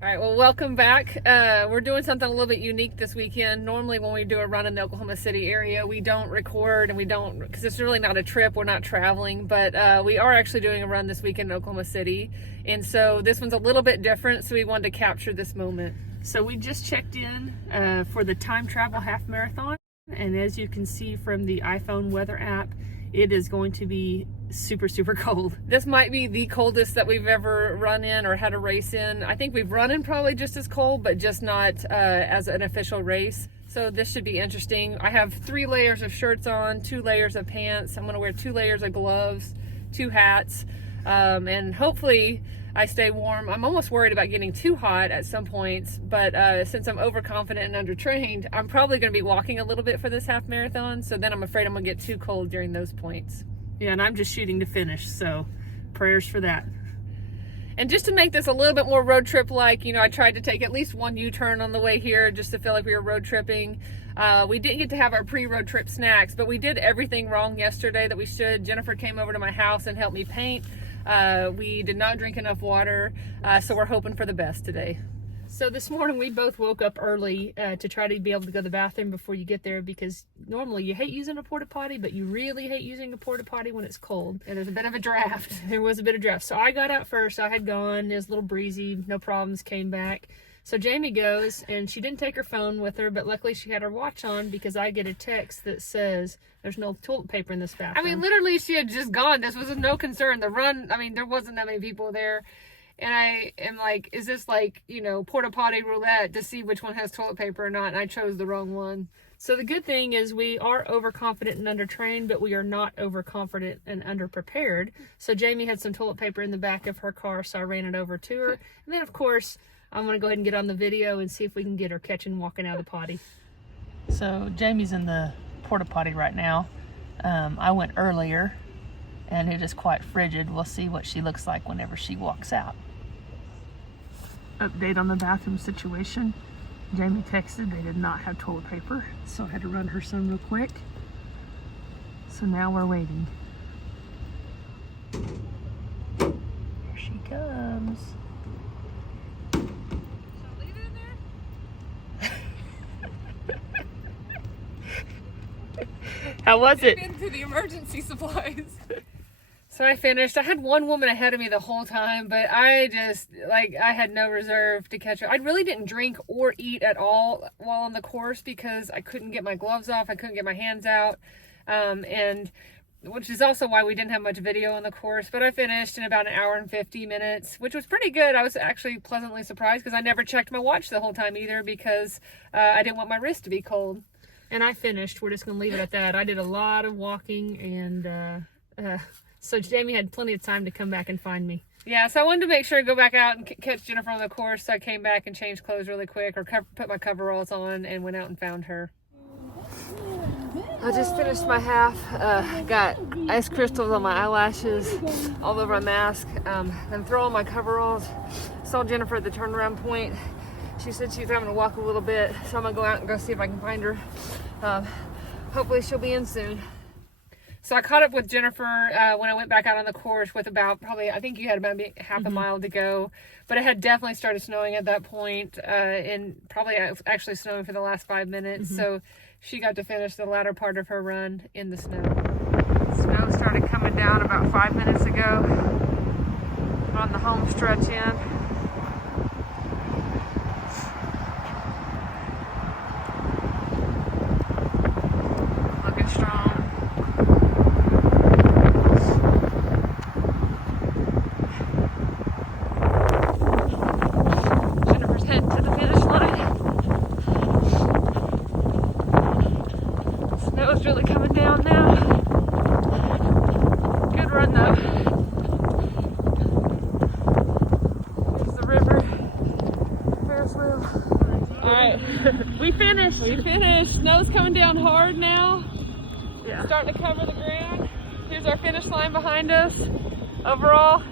All right, well, welcome back. We're doing something a little bit unique this weekend. Normally when we do a run in the Oklahoma City area, we don't record and we don't, because it's really not a trip, we're not traveling, but we are actually doing a run this weekend in Oklahoma City. And so this one's a little bit different, so we wanted to capture this moment. So we just checked in for the time travel half marathon. And as you can see from the iPhone weather app, it is going to be super cold. This might be the coldest that we've ever run in or had a race in. I think we've run in probably just as cold, but just not as an official race. So this should be interesting. I have 3 layers of shirts on, 2 layers of pants. I'm gonna wear 2 layers of gloves, 2 hats, and hopefully I stay warm. I'm almost worried about getting too hot at some points, but since I'm overconfident and undertrained, I'm probably going to be walking a little bit for this half marathon, so then I'm afraid I'm going to get too cold during those points. Yeah, and I'm just shooting to finish, so prayers for that. And just to make this a little bit more road trip-like, you know, I tried to take at least one U-turn on the way here just to feel like we were road tripping. We didn't get to have our pre-road trip snacks, but we did everything wrong yesterday that we should. Jennifer came over to my house and helped me paint. We did not drink enough water, so we're hoping for the best today. So this morning we both woke up early to try to be able to go to the bathroom before you get there, because normally you hate using a porta potty, but you really hate using a porta potty when it's cold and there's a bit of a draft. There was a bit of draft. So I got out first. I had gone. It was a little breezy, no problems, came back. So Jamie goes, and she didn't take her phone with her, but luckily she had her watch on, because I get a text that says there's no toilet paper in this bathroom. I mean, literally she had just gone. This was no concern. The run, I mean, there wasn't that many people there. And I am like, is this like, you know, porta potty roulette to see which one has toilet paper or not? And I chose the wrong one. So the good thing is we are overconfident and undertrained, but we are not overconfident and underprepared. So Jamie had some toilet paper in the back of her car, so I ran it over to her. And then, of course, I'm going to go ahead and get on the video and see if we can get her catching walking out of the potty. So Jamie's in the porta potty right now. I went earlier, and it is quite frigid. We'll see what she looks like whenever she walks out. Update on the bathroom situation. Jamie texted they did not have toilet paper, so I had to run her some real quick. So now we're waiting. Here she comes. How was it? I've been to the emergency supplies. So I finished. I had one woman ahead of me the whole time, but I just, like, I had no reserve to catch her. I really didn't drink or eat at all while on the course because I couldn't get my gloves off. I couldn't get my hands out. And which is also why we didn't have much video on the course. But I finished in about 1 hour and 50 minutes, which was pretty good. I was actually pleasantly surprised because I never checked my watch the whole time either, because I didn't want my wrist to be cold. And I finished. We're just going to leave it at that. I did a lot of walking, and so Jamie had plenty of time to come back and find me. Yeah, so I wanted to make sure to go back out and catch Jennifer on the course. So I came back and changed clothes really quick, or put my coveralls on, and went out and found her. I just finished my half. Got ice crystals on my eyelashes, all over my mask. I'm throwing my coveralls. Saw Jennifer at the turnaround point. She said she was having to walk a little bit, so I'm gonna go out and go see if I can find her. Hopefully she'll be in soon. So I caught up with Jennifer when I went back out on the course with about probably, I think you had about half a mile to go, but it had definitely started snowing at that point, and probably actually snowing for the last 5 minutes. So she got to finish the latter part of her run in the snow. Snow started coming down about 5 minutes ago. On the home stretch in. Looking strong. Jennifer's heading to the finish line. Snow's really coming down now. Good run though. There's the river. Ferris wheel. Alright, we finished. Snow's coming down hard now. Yeah. Starting to cover the ground. Here's our finish line behind us. Overall,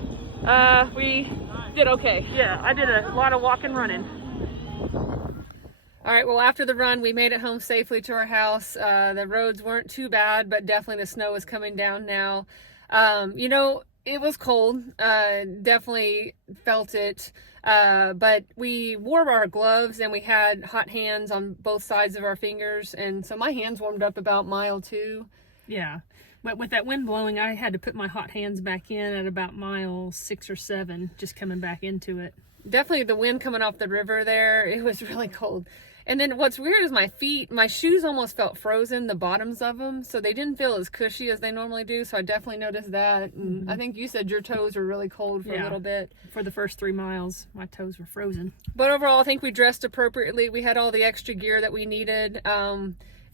we did okay. Yeah, I did a lot of walking, running. All right, well, after the run, we made it home safely to our house. The roads weren't too bad, but definitely the snow is coming down now. You know, It was cold. Definitely felt it. But we wore our gloves and we had hot hands on both sides of our fingers. And so my hands warmed up about mile 2. Yeah. But with that wind blowing, I had to put my hot hands back in at about mile 6 or 7, just coming back into it. Definitely the wind coming off the river there. It was really cold. And then what's weird is my shoes almost felt frozen, the bottoms of them. So they didn't feel as cushy as they normally do. So I definitely noticed that. And I think you said your toes were really cold for a little bit. For the first 3 miles, my toes were frozen. But overall, I think we dressed appropriately. We had all the extra gear that we needed.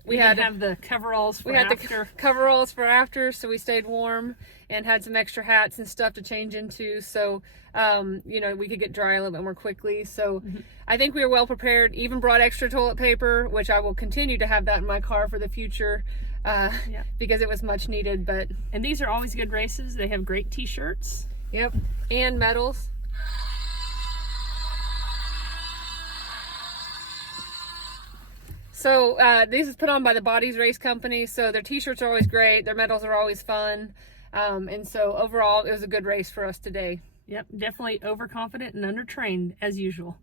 We had to have the coveralls for after. We had the coveralls for after, so we stayed warm and had some extra hats and stuff to change into. So, we could get dry a little bit more quickly. So I think we were well prepared. Even brought extra toilet paper, which I will continue to have that in my car for the future because it was much needed. And these are always good races. They have great t-shirts. Yep. And medals. So this is put on by the Bodies Race Company. So their t-shirts are always great. Their medals are always fun. And so overall, it was a good race for us today. Yep, definitely overconfident and undertrained as usual.